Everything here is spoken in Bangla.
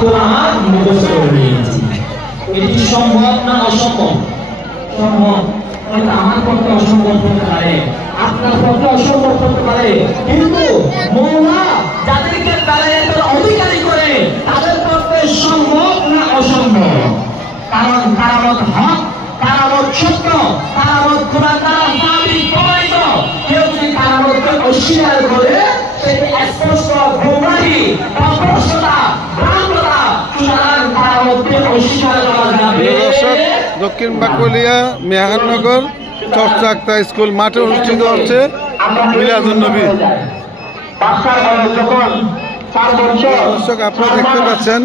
কোরআন মুখস্থ করে নিয়েছি। এটি সম্ভব না অসম্ভব? সম্ভব। আমার পক্ষে অসম্ভব হতে পারে, আপনার পক্ষে অসম্ভব হতে পারে, কিন্তু মওলা যাদেরকে বেলায়েতের অধিকারী করে তাদের পক্ষে সম্ভব না অসম্ভব? কারণ কারামত হক, কারামত সত্য, কারামত কোরআন দ্বারা সাবিত প্রমাণিত। কেউ যদি কারামতকে অস্বীকার করে সেটি স্পষ্ট গোমরাহি, অস্পষ্টতা, ভ্রান্ততা, সুতরাং কারামতকে অস্বীকার করা যাবে। দক্ষিণ বাকলিয়া মেহাননগর চর্চা আক্তা স্কুল মাঠে অনুষ্ঠিত হচ্ছে মিলাদুন নবী। দর্শক আপনারা দেখতে পাচ্ছেন